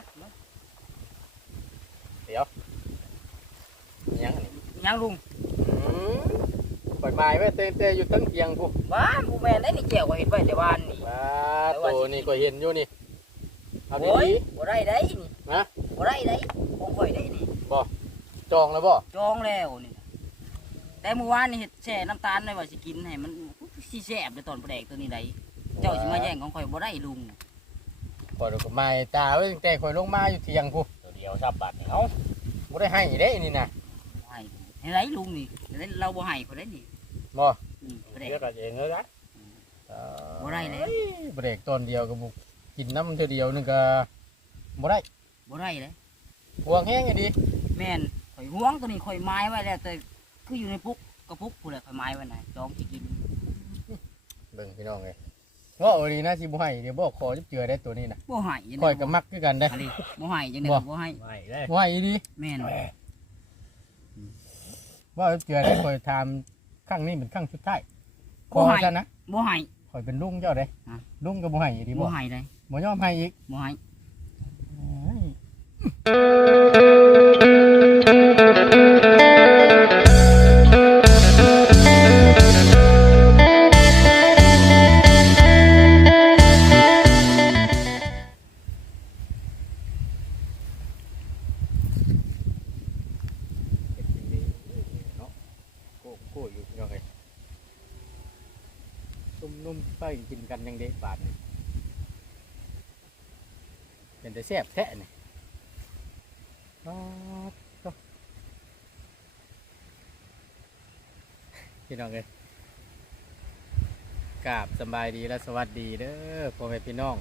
พักเนาะยังอันนี้ยังลุงอืมปล่อยไม้ไว้เตะๆอยู่ตั้งเตียงพวกบ้านผู้แม่นได้นี่แก้วก็เห็นไว้แต่วานนี่ว้าโตนี่ก็เห็นอยู่นี่เอาโอ้ยดีบ่ได้ได้นี่ฮะบ่ได้ได้ของข่อยได้นี่ๆจองแล้วบ่จองแล้วนี่นะแต่เมื่อวานนี่เฮ็ดแช่น้ำตาลไว้ว่าสิกินให้มันสิแซ่บในตอนแปลกตัวนี้ได้เจ้าสิมาแย่งของข่อยบ่ได้ลุง ปล่อดอกไม้ตาไว้ตั้งแต่ข่อยลงมาอยู่เที่ยงพุตัวเดียวชับบาทนี่เอ้าบ่ได้ให้เด้นี่น่ะบ่ให้ให้ไรลุงนี่เราบ่ให้เขาได้นี่บ่อืมแปลเลือกกกันเองเลยนะบ่ได้แล้ว เอ้ยเบรกตอนเดียวก็บุกกินน้ำเทเดียวนึงก็บ่ได้บ่ได้เลยห่วงแห้งไงดีแม่นข่อยห่วงตัวนี้ข่อยไม้ไว้แล้วแต่คืออยู่ในปุ๊กกระปุ๊กผู้ใดข่อยไม้ไว้น่ะจองสิกินเบิ่งพี่น้องไง ไงว่าเอาดีนะสิบ่ให้เดี๋ยวบอกขอจับเจือได้ตัวนี้น่ะบ่ให้ยังข่อยก็มักคือกันได้อันนี้บ่ให้จังได๋บ่ บ่ให้ไม่เลยบ่ให้อีดีแม่นว่าจับเจือได้ข่อยทำครั้งนี้เป็นครั้งสุดท้ายขบ่อให้ซะนะบ่ให้ข่อยเป็นลุงเจ้าเด้ฮะ ลุงก็บ่ให้อีดีบ่บ่ให้เลยบ่ยอมให้อีกบ่ให้เอ้ย ซุ่มนุ่มไปกินกันยังเด็บาดนี่เป็นแต่แซ่บแท้นี่ปาดโถ่พี่น้องเอ้ยกราบสบายดีและสวัสดีเด้อพ่อแม่พี่น้อง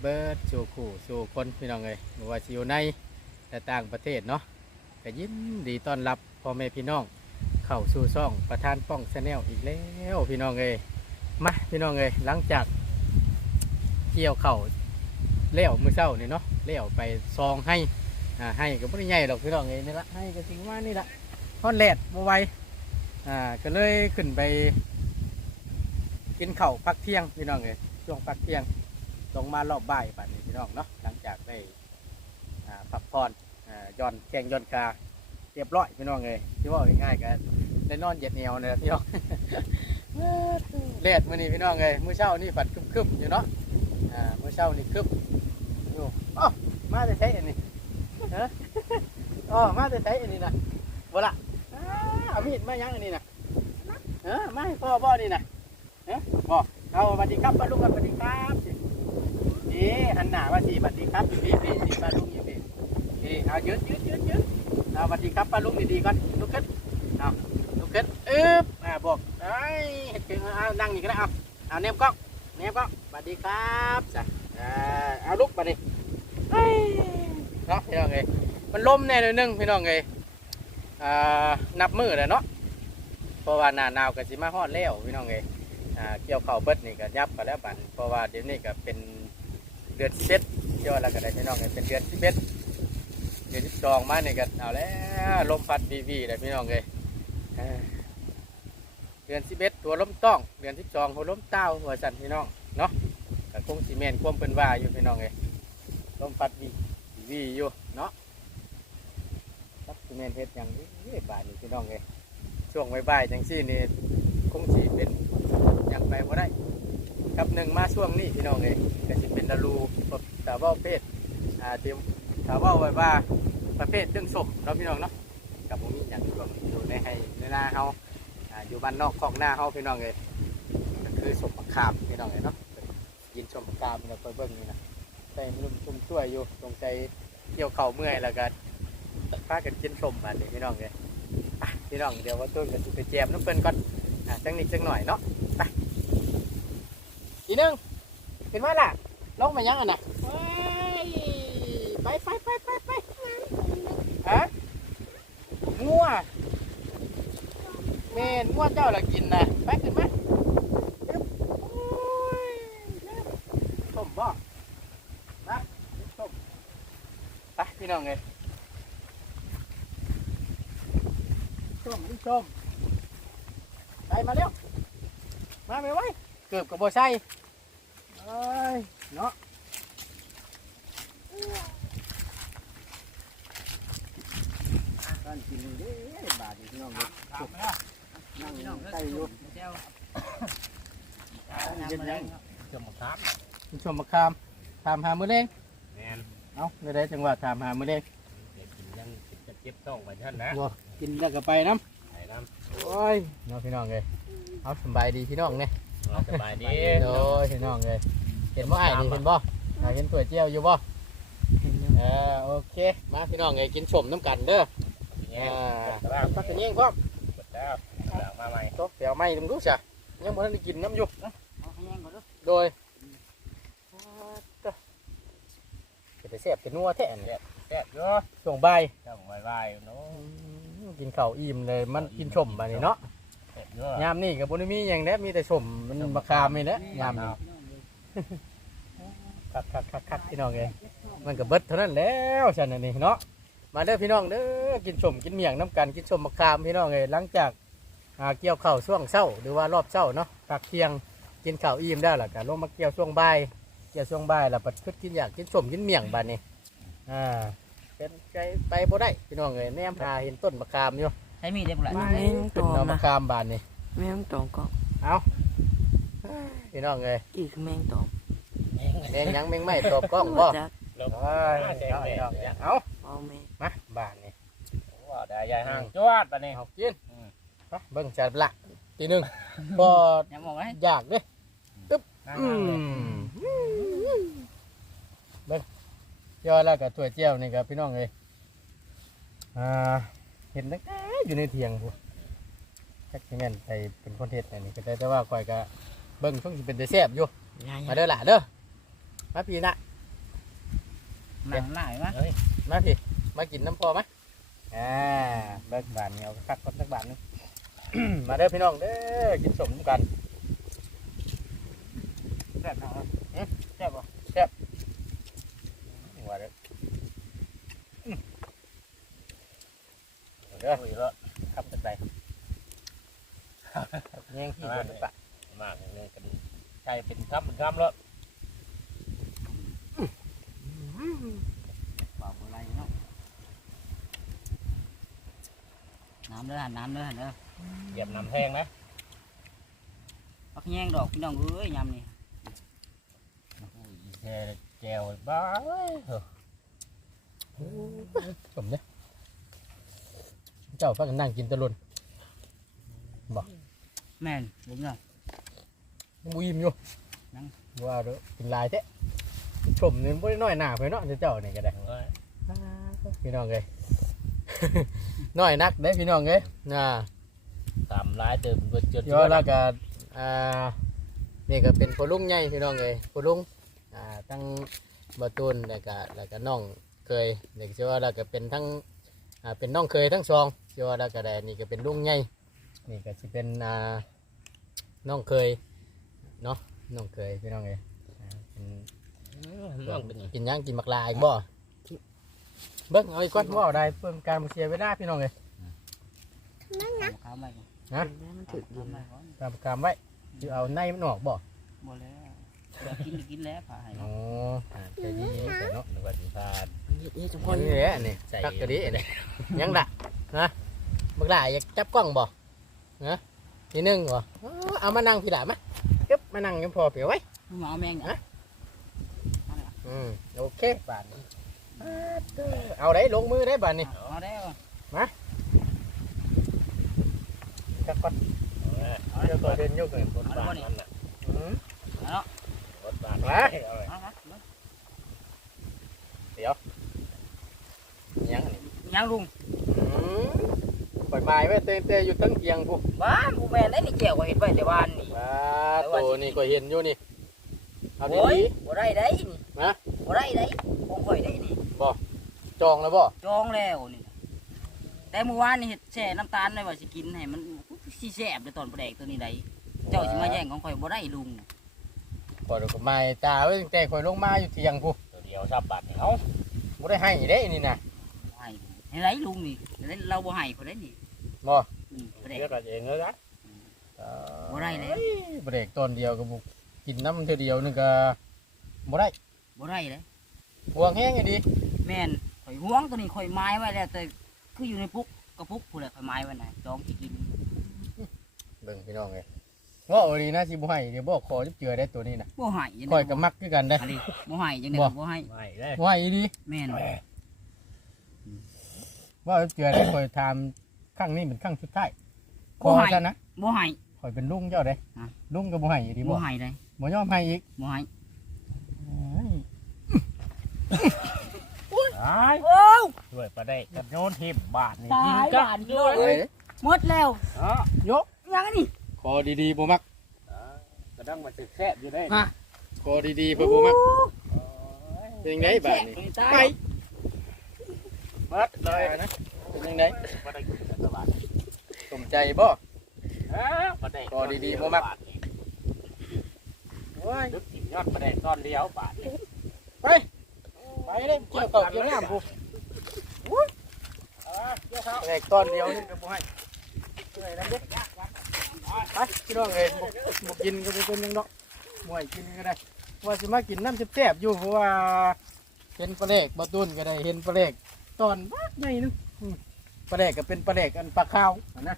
เบิร์ดสู่ขู่สู่คนพี่น้องเอ้ยไม่ว่าสิอยู่ในและต่างประเทศเนาะก็ยินดีต้อนรับพ่อแม่พี่น้อง เข้าสู่ช่องประธานป้องชาแนลอีกแล้วพี่น้องเอ้ย มาพี่น้องเอ้ยหลังจากเกี่ยวเข่าเลี้ยวมือเช้านี่เนาะเลี้ยวไปซองให้อ่าให้ก็ไม่ได้ใหญ่ดอกพี่น้องเอ้ยนี่ละให้ก็สิว่านี่ละฮอนแลดบ่ไหวอ่าก็เลยขึ้นไป กินเข้าพักเที่ยงพี่น้องเอ้ยช่วงพักเที่ยงลงมารอบบ่ายป่านนี้พี่น้องเนาะหลังจากได้พักผ่อนย้อนแข่งย้อนกาเรียบร้อยพี่น้องเอ้ยที่ว่าง่ายๆก็ได้นอนเหย็ดแนวนี่แหละพี่น้อง แลดมื้อนี้พี่น้องเอ้ยมื้อเช้านี่ปัดคึมๆอยู่เนาะอ่าเมื่อเช้านี่คึบอยู่อ๋อมาจะใช้อันนี้ฮะอ๋อมาจะใช้อันนี้นะบ่ละอ้าเอามีดมายังอันนี้นะฮะมาให้พ่อบ่นี่นะฮะบ่เอาสวัสดีครับป้าลุงครับสวัสดีครับนี่หันหน้าว่าสิสวัสดีครับพี่พี่พี่ป้าลุงอยู่พี่พี่เอายืดยืดยืดยืดเอาสวัสดีครับป้าลุงดีๆก่อนลุกขึ้นเอาลุกขึ้นอึ๊บอ่าบอก ไอ้ยเห็ดเก่งเอานั่งนี่ก็ได้เอาเอาเนมกล้องแม่ก็สวัสดีครับจ้ะอ่าเอาลุกมาดิเฮ้ยเนาะพี่น้องเอ้ยมันลมแน่หนอยนึงพี่น้องเอ้ยอ่านับมือแล้วเนาะเพราะว่าหน้าหนาวก็สิมาฮอดแล้วพี่น้องเอ้ยอ่าเกี่ยวข้าวเบิดนี่ก็ยับกันแล้วบัดเพราะว่าเดี๋ยวนี้ก็เป็นเดือนเอ็ดเกี่ยวแล้วก็ได้พี่น้องเอ้ยเป็นเดือนสิบเอ็ดเดือนที่สองมานี่ก็เอาแล้วลมพัดวีวีเลยพี่น้องเอ้ยอ่า เดือนสิบเอ็ดตัวล้มต้อง เดือนสิบสองหัวล้มเต้าหัวสันพี่น้องเนาะแต่คงซีเมนควมเป็นว่าอยู่พี่น้องเลยล้มปัดวีวีอยู่เนาะตักซีเมนเฮ็ดอย่างนี้บ่ายนี่พี่น้องเลยช่วงบ่ายๆจังซี่นี่คงสีเป็นอย่างไปบ่ได้กับหนึ่งมาช่วงนี้พี่น้องเลยก็สิเป็นดารูแต่ว่าเพศอ่าเตรียมถ้าว่าไว้ว่าประเภทเรื่องศพเนาะพี่น้องเนาะกับพวกนี้อย่างช่วงอยู่ในให้ในหน้าเฮา อยู่บ้านนอกของหน้าเฮาพี่น้องเลยก็คือสมบักขามพี่น้องเลยเนาะยินสมกามเนี่ยไปเบิ่งนี่นะใส่ลุ่มชุ่มช่วยอยู่ตรงใจเกี่ยวเข่าเมื่อยแล้วก็พากันกินสมมาเลยพี่น้องเลยไปพี่น้องเดี๋ยวว่าต้นกันไปแจมน้ำเปิ้นก่อนอะจังนิดจังหน่อยเนาะไปอีกหนึงเห็นไหมล่ะลงมายังอะนะเฮ้ยไปไปไปไปไปฮะงัว แม่นง่วนเจ้าละกินนะไปขึ้นมาอึ๊บโอ้ยส้มบ่นะส้มไปพี่น้องเลยส้มนี่ส้มไปมาเร็วมาไม่ไหวเกือบกับโบใช่เอ้ยเนาะ น้อง ถามไปนะ นั่ง พี่น้อง ใกล้อยู่เจ้าเย็นยังจะมาครับคุณชมมาคามถามหามือเล่งแมนเอ้าไม่ได้จังหวะถามหามือเล่งเด็กกินยังจะเจ็บต้องไว้ท่านนะบ่กินแล้วก็ไปน้ำไหนน้ำโอ้ยน้องพี่น้องเลยเอาสบายดีพี่น้องเนี่ยเราสบายดีโอ้ยพี่น้องเลยเห็นบ่ไอ้นี่เห็นบ่อเห็นตัวเจียวอยู่บ่เออโอเคมาพี่น้องเลยกินชมน้ำกันเด้อแง่อ่าแล้วพักกันยิงพร้อมหมดแล้ว มาใหม่โต๊ะเดี๋ยวไม่ต้องรู้จ้ะยังบ่ทันได้กินน้ำอยู่เอาให้แห้งก่อนเด้อโดยจะไปเสียบเป็นนัวแท้เนี่ยแซ่บเยอะช่วงบ่ายเจ้าไวๆเนาะกินข้าวอิ่มเลยมันกินชมบานี้เนาะแซ่บเยอะยามนี่กับบุญมีอย่างนี้มีแต่ชมมันมะขามนี่แหละยามนี่คักคักคักคักพี่น้องเองมันก็เบิดเท่านั้นแล้วฉันน่ะนี่เนาะมาเด้อพี่น้องเด้อกินชมกินเมี่ยงน้ำกันกินชมมะขามพี่น้องเองหลังจาก อ่าเกี่ยวข้าวช่วงเช้าหรือว่ารอบเช้าเนาะตักเที่ยงกินข้าวอิ่มได้วแล้วก็ลงมาเกี่ยวช่วงบ่ายเกี่ยวช่วงบ่ายแล้วปัดขึ้นกินอยากกินชมกินเมี่ยงบานนี้อ่าเป็นไกไปบ่ได้พี่น้องเอ้ยแนมหาเห็นต้นมะขามอยู่ใช้มีดได้บ่ล่ะไปขึ้นเอามะขามบานนี้แมงตองก็เอาพี่น้องเอ้ยอีกแมงตองแมงหยังแมงไม่ตอบกล้องบ่จักแล้วเอ้ยเอาพี่น้องเอ้ยเอาเอาแมงมาบ้านนี่ว่าได้ยายห่างจวดปะนี่เอากิน อื มเอาเบิ่งจัดละทีหนึงบ่อย่าบอกไว้อยากเด้นั่งอืๆเลยมเบิ่งย่อแล้วก็ถั่วเจียวนี่ครับพี่น้องเอ้ยอ่าเห็นตั้งแต่อยู่ในเถียงพูจักสิแม่นไปเป็นคอนเทนต์อันนี้ก็ได้แต่ว่าข่อยก็เบิ่งช่วงสิเป็นแต่แซ่บอยู่ยายมาเด้อล่ะเด้อมาพี่นะ หนังหน้าไหมมาพี่ มากินน้ำพอไหมอ่าเบิกบานเหนียวคักคนสักบาทหนึง มาเด้อพี่น้องเด้อกินสมกันแซ่บเนาะแซ่บบ่ว่าเด้ออืมเด้อคุยแล้วขับจักไปแย่งขี้คนปะมากเลยกันใช่เป็นคำเป็นคำแล้ว บ่บ่ไรเนาะ น้ำเด้อหันน้ำเด้อหันเด้อเหยียบน้ำแทงนะปักแห้งดอกพี่น้องเอ้ยยำนี่แช่แก้วบ้าเอ้ยเถอะสมเนี่ยเจ้าพักกันนั่งกินตะลุนแม่นผมเนาะบุยมอยู่นั่งว่าเด้อกินหลายแท้ชมนี่บ่ได้น้อยหน้าไปเนาะเจ้านี่ก็ได้เอ้ยพี่น้องเอ้ย น้อยนักเด้พี่น้องเอ้ยน่าตามร้ายเติมเบิดจนย่อแล้วก็อ่านี่ก็เป็นพ่อลุงใหญ่พี่น้องเอ้ยพ่อลุงอ่าทั้งบ่ตูนแล้วก็แล้วก็น้องเคยเด็กชื่อว่าแล้วก็เป็นทั้งอ่าเป็นน้องเคยทั้งสองชื่อว่าแล้วก็ได้นี่ก็เป็นลุงใหญ่นี่ก็สิเป็นอ่าน้องเคยเนาะน้องเคยพี่น้องเอ้ยอ่าเป็นน้องเป็นกินหยังกินมักลาอีกบ่ เบิ่งเอาอีกก้อนบ่เอาได้เพิ่มการมาเสียเวลาพี่น้องเอ้ยข้าวไม่ก่อนฮะแม่มันถึกอข้ายู่วไม่ก่อนตามกรรมไว้คือเอาในมันออกบ่บ่แล้วอยากกินก็กินแล้วผ่าให้อ๋ออ่าใจดีนี่แต่เนาะนึกว่าสิพาดเฮ็ดเฮ็ดจังคพ่อนนี้แหละนี่ใส่ตักกะดินี่ยังดะนะบักหลาอยากจับกล้องบ่ฮะทีหนึงบ่อ๋อเอามานั่งพี่หลามาเก็บมานั่งยังพอเปียวไว้หมาเอาแมงเนี่ยอืมโอเคบาดนี้ เอาได้ลงมือได้บาดนี้เอาได้วจักก่อนเอ้ยเดี๋ยวตัวเด่นยกเลยบทบาทนั่นน่ะอืมบทบาทมาเอาเลยเอาครับยังนี่ยังลุงอืมปล่อยไม้ไว้เตยๆอยู่ตั้งเตียงพุบ้านกูแม่นได้นี่แก้วก็เห็นไว้แต่บ้านนี่ว้าตัวนี่ก็เห็นอยู่นี่เอาโอ้ยดีบ่ได้ได้นี่ฮะบ่ได้ได้ของข่อยได้นี่ๆ จองแล้วบ่จองแล้วนี่แต่เมื่อวานนี่เฮ็ดแช่น้ำตาลไว้ว่าสิกินให้มันสิแซ่บเลยตอนปลาแดกตัวนี้ได้เจ้าสิมาแย่งของข่อยบ่ได้ลุงปล่อยก็ไม้ตาไว้ตั้งแต่ข่อยลงมาอยู่เตียงพุตัวเดียวชับบาทนี่เอาบ่ได้ให้เด้นี่นะบ่ให้ให้ไรลุงนี่ให้เราบ่ให้คนได้นี่บ่อืมปลาแดกเรียกกันเองเลยนะบ่ได้แล้วบ่ได้ตอนเดียวก็บ่กินน้ำเท่อเดียวนึงก็บ่ได้บ่ได้เลยห่วงแห้งไอ้ดีแม่นข่ อยห่วงตัวนี้ข่อยไม้ไว้แล้วแต่คืออยู่ในปุกกระปุกผู้ใดข่อยไม้ไว้น่ะจองสิกินเบิ่งพี่น้องเอ้ยว่าเอาดีนะสิบ่ให้เดี๋ยวบอกขอจับเจือได้ตัวนี้นะบ่ให้จังข่อยได๋ก็มักคือกันได้ อันนี้บ่ให้จังได๋บ่ก็บ่ให้ไม่เลย บ่ให้อีดีแม่นว่าจับเจือได้ข่อยถามครั้งนี้เป็นครั้งสุดท้ายขอซะนะบ่ให้ข่อยเป็นลุงเจ้าเด้ฮะ ลุงก็บ่ให้อีดีบ่บ่ให้เลยบ่ยอมให้อีกบ่ให้เอ้ย ตายโอ้ด้วยประเด็กับโยนทิมบาทนี่ตายยิงกับาดนเดีด้ยววยเอ้ยหมดแล้วเนาะยกยังอันนี้ขอดีๆบ่มักกระดังมันสึกแคบอยู่ได้ฮะขอดีๆเพิ่นบ่มักเป็นจังไดบาดนี้ตายไปเบิดเลยนะเป็นจังไดประเด็กินกันตลาดสมใจบ่เออประเด็พอดีๆบ่มัก โอ้ยลึกกินยอดประเด็ตอนเดียวบาทนี่ไป ไปเลยเกี่ยวกับเกี่ยวน้ำผู้เออเจ้าเขาแรกตอนเดียวนี่ก็บ่ให้เหนื่อยนะเด็กไปพี่น้องเอ้ยบ่บ่กินก็บ่เป็นหยังดอกบ่ให้กินก็ได้ว่าสิมากินน้ำแซ่บๆอยู่เพราะว่าเห็นปลาแดกบ่ตุนก็ได้เห็นปลาแดกตอนบักใหญ่นึงอืมปลาแดกก็เป็นปลาแดกอันปลาขาวอะนะ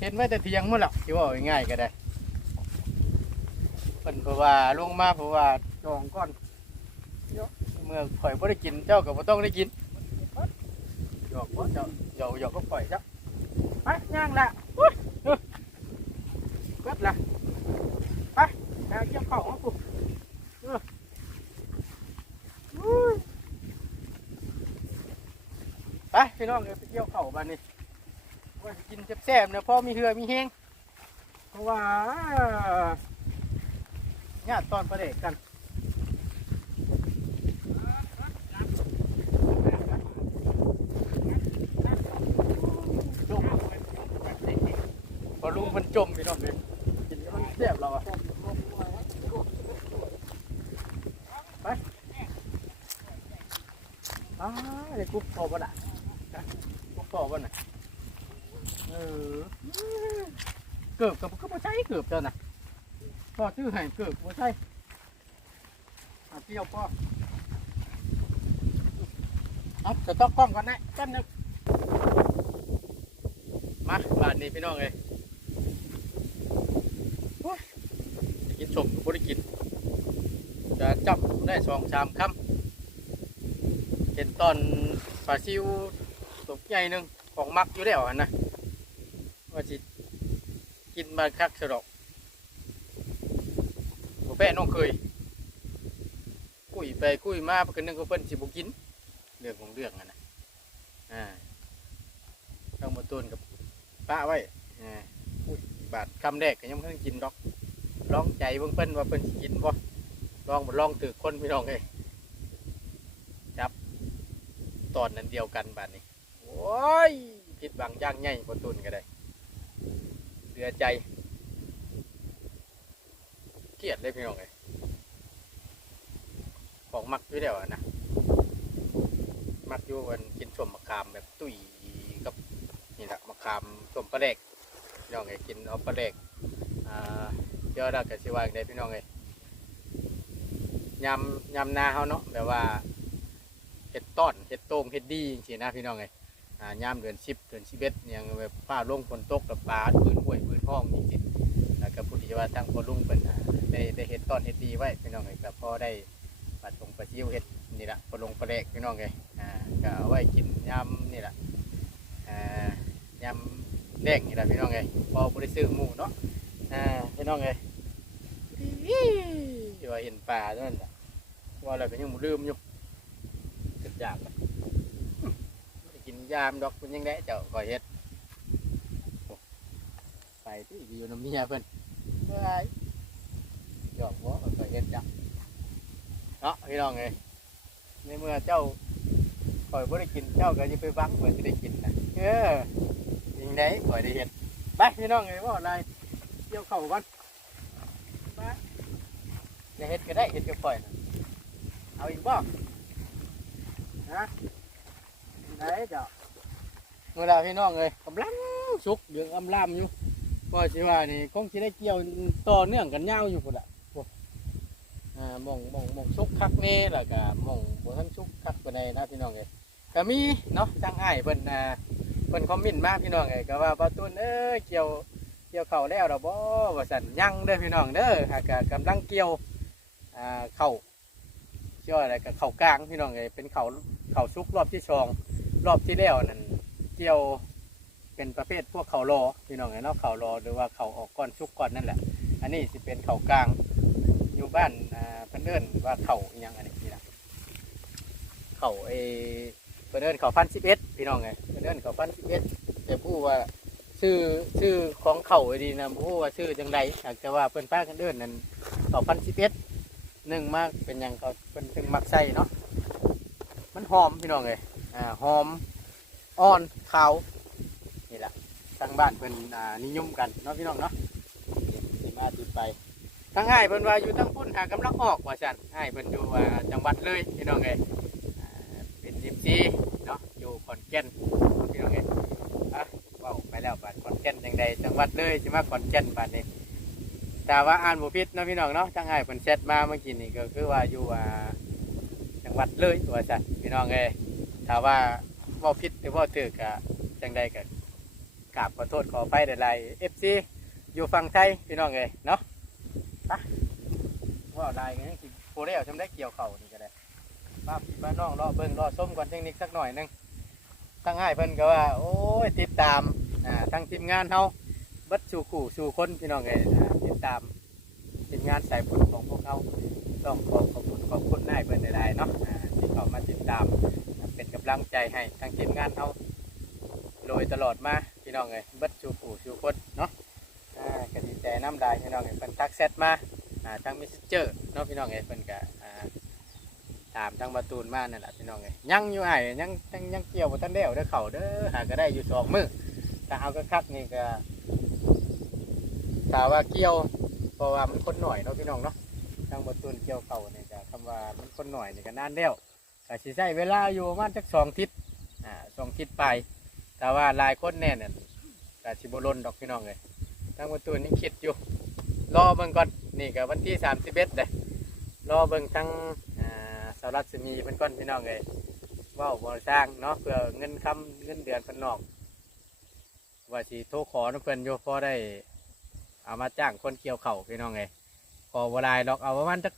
เห็นไว้แต่เที่ยงหมดแล้วที่ว่าง่ายๆก็ได้เพิ่นเพราะว่าลงมาเพราะว่าจองก่อน เมื่อข่อยบ่ได้กินเจ้าก็บ่ต้องได้กินหยอกบ่เจ้าหยอกหยอกก็ปล่อยจ้ะไปย่างละเออเบิดละไปหาเกี่ยวข้าวมาปุ๊บเอออุ้ยไปพี่น้องเดี๋ยวไปเกี่ยวข้าวบ้านนี้ว่าสิกินแซ่บๆเนี่ยพ่อมีเหือมีแห้งเพราะว่าญาติตอนประเด็กกัน จมพอลุง มันจมพี่น้องเลยกินมันเสียบเราอะไปอ้าเดี๋ยวกุ๊บพอบ่ได้นะกุ๊บพอบ่น่ะเออเกือบกับก็บ่ใช่เกือบเจ้าน่ะพอชื่อให้เกือบบ่ใช่อาเที่ยวพ่อเอาจะต้องกล้องก่อนนะแป๊บนึงมาบ้านนี้พี่น้องเลยโอ้ย ได้กินชมก็บ่ได้กินจะจับได้สองสามคำเห็นตอนปลาซิวตกใหญ่หนึ่งของมักอยู่แล้วนะว่าจิกินมาคักสะดอกบ่แป้น้องเคยคุยไปคุยมาเพิ่นนึงก็เพิ่นสิบ่กินเรื่องของเรื่องนะอ่าต้องมาต้นกับป้าไว้อ่าอุ้ยบาทคำแรกก็ยังไม่ทันกินดอก ลองใจเบิ่งเพิ่นว่าเพิ่นสิกินบ่ลองบ่ลองถือคนพี่น้องเอ้ยครับ ตอนนั้นเดียวกันบาดนี้โอ้ยผิดหวังอย่างใหญ่บ่ตุนก็ได้เสียใจเครียดเลยพี่น้องเอ้ยของมักอยู่แล้วนะมักอยู่วันกินส้มมะขามแบบตุ้ยกับนี่แหละมะขามต้มปลาเล็กพี่น้องไงกินเอาปลาเล็กอ่า เดี๋ยวเราก็สิว่าได้พี่น้องไงยำยำนาเฮาเนาะแบบว่าเห็ดต้อนเห็ดโต้งเห็ดดีจริงๆนะพี่น้องไงอ่ายามเดือนสิบเดือนสิบเอ็ดยังแบบฟ้าลงฝนตกกับปลาพื้นห้วยพื้นห้องจริงๆแล้วก็พูดที่ว่าตั้งพอลุงเป็นได้ได้เห็ดต้อนเห็ดดีไว้พี่น้องไงก็พอได้ปัดตรงปลาซิวเห็ดนี่แหละปลาลงปลาเล็กพี่น้องไงอ่าก็เอาไว้กินยำนี่แหละอ่ายำแดงนี่แหละพี่น้องไงพอบริซื้อหมูเนาะอ่าพี่น้องไง ที่ว่าเห็นป่านั่นแหละว่าอะไรก็ยังบ่ลืมอยู่เกิดอยากไปกินยามดอกเป็นยังไงเจ้าคอยเฮ็ดโอ้ไปที่อยู่น้ำเมียเพิ่นเมื่อยหยอกบ่คอยเฮ็ดจังเนาะพี่น้องไงในเมื่อเจ้าข่อยบ่ได้กินเจ้าก็จะไปบักเพื่อจะได้กินนะเออยิงได้ข่อยได้เห็นไปพี่น้องเอ้ยว่าอะไรเกี่ยวเข่าก่อน จะเห็ดก็ได้เห็ดก็ข่อยนะเอาอีกบ่ฮะได้เจ้าเวลาพี่น้องเอ้ยกำลังสุกเดืองอำลามอยู่ว่าสิว่านี่คงสิได้เกี่ยวต่อเนื่องกันยาวอยู่พุ่นละอ่ามองมองมองสุกคักแน่แล้วก็มองบ่ทันสุกคักปานใดนะพี่น้องเอ้ยก็มีเนาะจังอ้ายเพิ่นอ่าเพิ่นคอมเมนต์มาพี่น้องเอ้ยก็ว่าบ่ตุนเอ้ยเกี่ยวเกี่ยวเข้าแล้วดอกบ่ว่าซั่นยังเด้อพี่น้องเด้อหากกำลังเกี่ยว อ่าเข้าวชื่ออะไรก็เข้ากลางพี่น้องเอ้ยเป็นเข้าเข้าวสุกรอบที่สองรอบที่แล้วนั่นเกี่ยวเป็นประเภทพวกเข้ารอพี่น้องเอ้ยเนาะเข้ารอหรือว่าเข้าออกก่อนสุกก่อนนั่นแหละ อันนี้สิเป็นเข้ากลางอยู่บ้านอ่าเพิ่นเอินว่าเขาอิหยังอันนี้นี่นะเข้าวเอเพิ่นเอินเขาพันสิบเอ็ดพี่น้องไงเพิ่นเอินเขาพันสิบเอ็ดแต่ผู้ว่าชื่อชื่อของเขาดีนะผู้ว่าชื่อจังไดหากแต่ว่าเพิ่นป้ากันเอิ้นนั่นเขาพันสิบเอ็ด นึ่งมากเป็นหยังเขาเพิ่นถึงมักใส่เนาะมันหอมพี่น้องเลยอ่าหอมอ่อนขาวนี่แหละทางบ้านเพิ่นอ่านิยมกันเนาะพี่น้องเนาะนี่สิมาติดไปทางอ้ายเพิ่นว่าอยู่ทั้งพุ่นหากำลังออกว่าซั่นอ้ายเพิ่นอยู่ว่าจังหวัดเลยพี่น้องเอ้ยเป็นยิมซีเนาะอยู่ขอนแก่นพี่น้องเอ๋ยอะว้าไปแล้วบาดขอนแก่นยังใดจังหวัดเลยจะมาขอนแก่นบาดนี้ แต่ว่าอ่านบุพิษนะพี่น้องเนาะทั้งไห้เพิ่นแชทมาเมื่อกี้นี่ก็คือว่าอยู่อ่าจังหวัดเลยตัวจัดพี่น้องเอ๋ยถ้าว่าเว่าผิดหรือเว่าถูกก็จังใดก็กราบขอโทษขอไปหลายๆ FC อยู่ฝั่งไทยพี่น้องเอ๋ยเนาะไปเว่าหลายกันสิโพเรียวทำได้เกี่ยวเข่านี่ก็ได้ป้าพี่ป้าน้องรอเบิ่งรอส้มก่อนเทคนิคสักหน่อยหนึงตั้งให้เพิ่นก็ว่า โอ้ยติดตามอ่าทั้งทีมงานเฮา บัดสู่ขู่สู่คนพี่น้องเอ้ยอ่าติดตามทีมงานสายบุญของพวกเราต้องขอขอบคุณขอบคุณนายเพิ่นหลายๆเนาะที่เขามาติดตามเป็นกำลังใจให้ทั้งทีมงานเฮาโดยตลอดมาพี่น้องเอ้ยบัดสู่ขู่สู่คนเนาะอ่าก็ดีใจน้ำลายพี่น้องเอ้ยเพิ่นทักแชทมาอ่าทางเมสเจอร์เนาะพี่น้องเอ้ยเพิ่นก็อ่าตามทางประตูนมานั่นแหละพี่น้องเอ้ยยังอยู่ไอ้ยังยังยังเกี่ยวบ่ทันเด้วเด้เขาเด้อหาก็ได้อยู่สองมือถ้าเอาก็คักนี่ก็ ถ้าว่าเกี่ยวเพราะว่ามันคนหน่อยเนาะพี่น้องเนาะทางประตูนเกี่ยวเขาเนี่ก็คำว่ามันคนหน่อยนี่ก็นานแล้วก็สิใช้เวลาอยู่ประมาณจักสองทิศอ่าสองทิศไป แต่ว่าลายคนแน่เนี่ยก็สิบลนดอกพี่น้องเลยทางประตูนนี่คิดอยู่ รอเบิ่งก่อนนี่ก็วันที่สามสิบเอ็ดเลยรอเบิ่งทั้งอ่าสารัศมีเพิ่นก้อนพี่น้องเลยว่าบ่สร้างเนาะเพื่อเงินคำเงินเดือนเพิ่นนอก ว่าสิโทรขอน้ำเพิ่นโยพอได้ เอามาจ้างคนเกี่ยวเข่าวพี่น้องเลยขอบ่ได้ดอกเอาประมาณจัก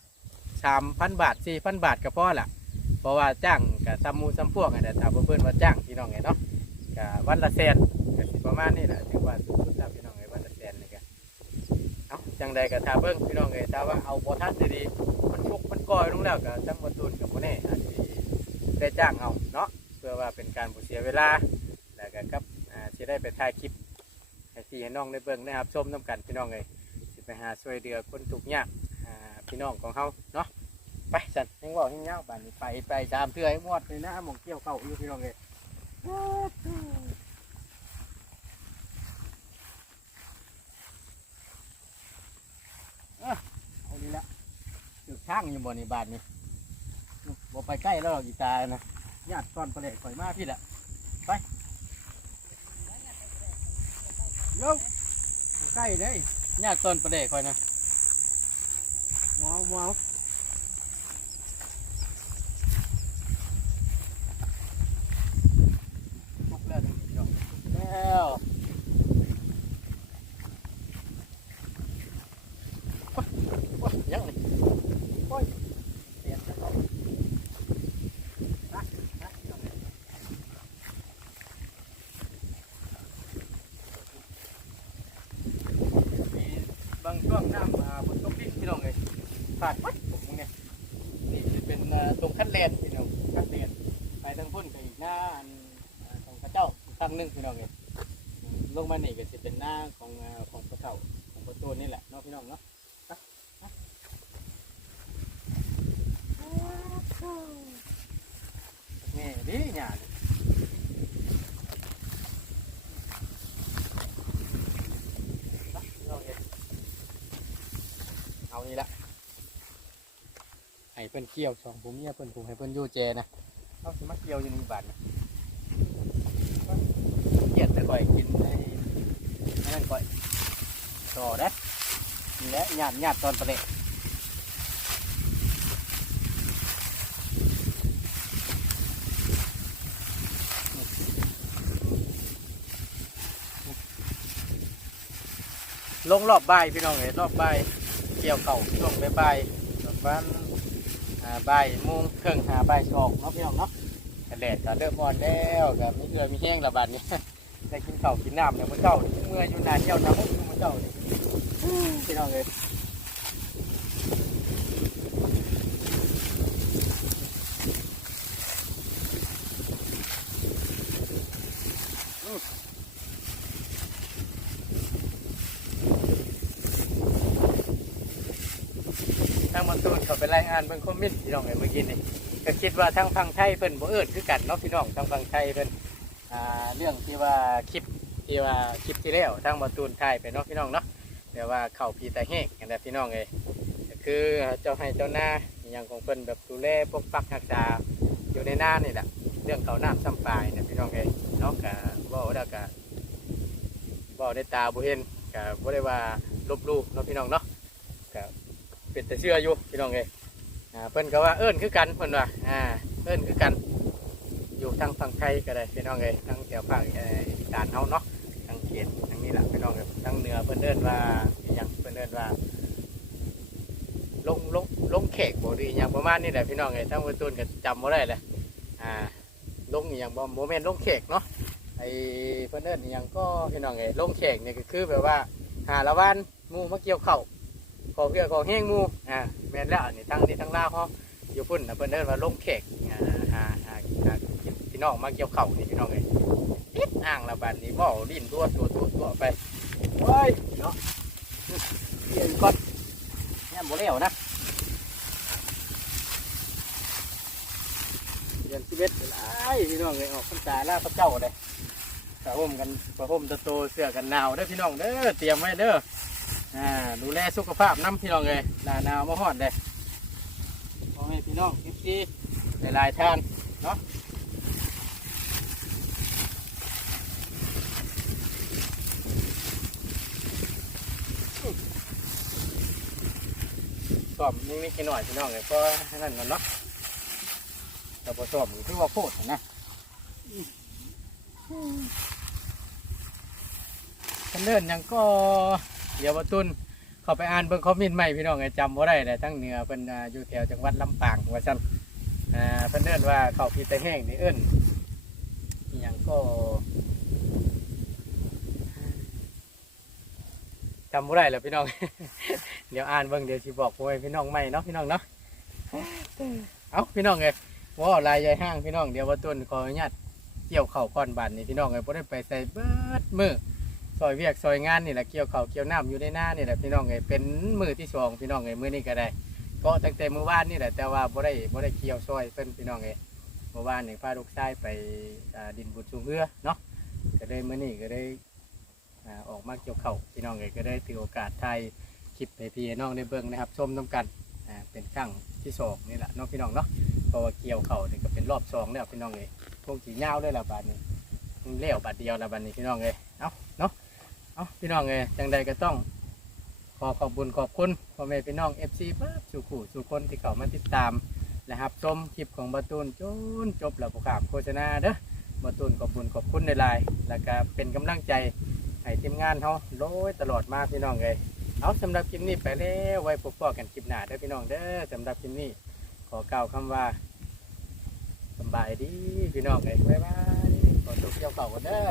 สามพันบาทสี่พันบาทก็พอละเพราะว่าจ้างกับซ้ำมูซ้ำพวกนี่นแหละถ้าบ่เพิ่อนว่าจ้างพี่น้องเลยเนาะก็วันละแสนก็สิประมาณนี้แหละถือว่าสุดแล้วพี่น้องเลยวันละแสนนี่ก็เอาจังใดก็ถ้าเบิ่งพี่น้องเลยถ้าว่าเอาบ่ทันดีๆมันชุกมันก่อยลงแล้วก็จังบตูนกับโมเน่อาจจะได้จ้างเอาเนาะเพื่อว่าเป็นการบ่เสียเวลาแล้วก็ครับอ่าสิได้ไปถ่ายคลิป พี่ให้น้องได้เบิ่งนะครับชมน้ำกันพี่น้องเลยสิไปหาช่วยเหลือคนทุกข์ยากอ่าพี่น้องของเฮาเนาะไปสันยังบอกยังยาวบานนี้ไปไปตามเทื่อให้หมดเลยนะหมองเกี่ยวเข้าอยู่พี่น้องเลยเอาดีละตึกช่างอยู่บนในบ้านนี่บ่ไปใกล้แล้วหรอกอีตานะญาติตอนประเด็กข่อยมาพี่แหละไปโยกใกล้เลยยากตอนประเด็กข่อยนะว้าวว้าวลุกแล้วนี่เนาะแล้วโอ๊ยโอ๊ยยังนี่ เสียงจะตกนะนะเอาเลยมีบางช่วงน้ำอ่าฝนตกดินพี่น้องเลยผ่านวัดผมเนี่ยนี่จะเป็นอ่าตรงขั้นเลนพี่น้องขั้นเลนไปทางพุ่นไปอีกหน้าอันอ่าของพระเจ้าอีกครั้งหนึงพี่น้องเลยลง มานี่ก็จะเป็นหน้าของอ่าของพระเจ้าของประตูนี่แหละเนาะพี่น้องเนาะนี่ดีหยาเลยเอาเฮ็ดเอานี่ละให้เพิ่นเกี่ยวสองผมเนี่ยเพิ่นผมให้เพิ่นอยู่เจนะเอาสิมาเกี่ยวอยู่นี่บาดนะ เกลียดแต่ก่อยกินไอ้อั นั่นก่อยต่อเะนี่แหละหยาดหยาดตอนประเด็ลงรอบใบพี่น้องเห็นรอบใบเกี่ยวเก่าช่วงใบใบบ้านใบมุงเครื่องหาใบสองเนาะพี่น้องเนาะแดดก็เริ่มอ่อนแล้วกับไม่เคยมีแห้งระบาดเนี่ย ได้กินข้าวกินน้ำเนี่ยมันเจ้าเมื่ออยู่นานเที่ยวน้ำมันเจ้าพี่น้องเอ้ยางมันตูนเขาไปรายงานเบิ่งคอมมนต์พี่น้องเอ้ยเมื่อกี้นี่ก็คิดว่าทางฝั่งไทยเพิ่นบ่เอิ้นคือกันเนาะพี่น้องทางฝั่งไทยเพิ่น อ่าเรื่องที่ว่าคลิปที่ว่าคลิปที่แล้วทางมันตูนไทยไปเนาะพี่น้องเนาะแต่ว่าเข้าพีตาแห้งกันแหละพี่น้องเอ้ยก็คือเจ้าให้เจ้าหน้าอย่างของเพิ่นแบบดูแลปกปักรักษาอยู่ในหน้านี่แหละเรื่องเขาวน้ำซ้ำปลายเนี่ยพี่น้องเอ้ยเนาะก็เว้าแล้วก็เว้าในตาบ่เห็นก็บ่ได้ว่าลบลู่เนาะพี่น้องเนาะก็เป็นแต่เชื่ออยู่พี่น้องเอ้ยอ่าเพิ่นก็ว่าเอิ้นคือกันเพิ่นว่าอ่าเอิ้นคือกัน ทางฝั่งไทยก็ได้พี่น้องเอ้ยทางแถวภาคอีสานเฮาเนาะทางเขตทางนี้แหละพี่น้องเอ้ยทางเหนือเพิ่นเอิ้นว่าอหยังเพิ่นเอิ้นว่า ลงลงลงเขกบ่ดีอหยังประมาณนี้แหละพี่น้องเอ้ยทางเพิ่นตูนก็จำบ่ได้เลยอ่าลงอหยังบ่บ่แม่นลงเขกเนาะไอ้เพิ่นเอิ้นอหยังก็พี่น้องเอ้ยลงเขกนี่ยก็คือแบบว่าหาละวันมูมาเกี่ยวข้าขอเพื่อขอแห้งมูอ่าแม่นแล้วนี่ทั้งนี้ทั้งลาวเขาอยู่พุ่นนะเพิ่นเดินว่าลงเขกอ่าหาหาหา พี่น้องมาเกี่ยวเข่าวนี่พี่น้องเอ้ยปิดอ่างละบัดนี้บ่อดิ้นตัวตัวตัวตัวไปโอ้ยเนาะเดี๋ยวก่อนแง่บ่แล้วนะเดือนสิบเอ็ดไอ้พี่น้องเลยออกพรรษาลาพระเจ้าเลยสะห่มกันประห่มตะโตเสื้อกันหนาวเด้อพี่น้องเด้อเตรียมไว้เด้ออ่าดูแลสุขภาพน้ำพี่น้องเลยหนาหนาวมาฮอดเลยพ่อแม่พี่น้องพี่พี่หลายๆท่านเนาะ สอบนี่ไม่กี่หน่อยพี่น้องเลยเพราะให้นั่นมันเนาะแต่พอสอบคือว่าโพดนะกันเดินยังก็เดี๋ยวบตุนเขาไปอ่านเบิ่งคอมเมนต์ใหม่พี่น้องไงจำว่าได้เลยทั้งเหนือเป็นอยู่แถวจังหวัดลำปางว่าซั่นอ่าเพิ่นเอิ้นว่าเขาพีแต่แห้งนี่เอิ้นย่างก็จำบ่ได้แล้วพี่น้อง เดี๋ยวอ่านเบิ่งเดี๋ยวสิบอกพ่อแม่พี่น้องใหม่เนาะพี่น้องเนาะเอ้าพี่น้องเอ้ยว่าลายใหญ่ห้างพี่น้องเดี๋ยวบตุนขออนุญาตเกี่ยวเข่าวก่อนบานนี่พี่น้องเอ้ยบ่ได้ไปใส่เบิดมือซอยเวียกซอยงานนี่แหละเกี่ยวเขาวเกี่ยวน้ำอยู่ในหน้านี่แหละพี่น้องเอ้ยเป็นมือที่สองพี่น้องเอ้ยมือนี้ก็ได้ก็ตั้งแต่มือวานนี่แหละแต่ว่าบ่ได้บ่ได้เกี่ยวซอยเพิ่นพี่น้องเอ้ยเมื่อวานนี่พาลูกชายไปอ่าดินบุญสูงเรือเนาะก็ได้มื้อนี้ก็ได้อ่าออกมาเกี่ยวเขาวพี่น้องเอ้ยก็ได้ถือโอกาสถ่าย คลิปให้พี่น้องได้เบิ่งนะครับชมน้กันอ่าเป็นครั้งที่สองนี่แหละเนาะพี่น้องเนาะเพราะว่าเกี่ยวเขานี่ก็เป็นรอบสองแล้วพี่น้องเอ้ยคงสิยาวเลยละบาดนี้เลี้ยวบาดเดียวล้วบาดนี้พี่น้องเอ้ยเอ้าเนาะเอาพี่น้องเอ้ยจังใดก็ต้อง ขอขอบคุญขอบคุณพ่อแม่พี่น้องเอฟซีเบิดสู่ขู่สู่คนที่เข้ามาติดตามนะครับชมคลิปของบาตูนจนจบแล้วผู้ขามโฆษณาเด้อบาตูนขอบคุญขอบคุณในไลน์แล้วก็เป็นกำลังใจให้ทีมงานเขาโดยตลอดมาพี่น้องเลย เอาสำหรับคลิปนี้ไปแล้วไว้พบกันคลิปหน้าเด้อพี่น้องเด้อสำหรับคลิปนี้ขอกล่าวคำว่าสบายดีพี่น้องเลยบ๊ายบายขอตัวเที่ยวเก่ากันเด้อ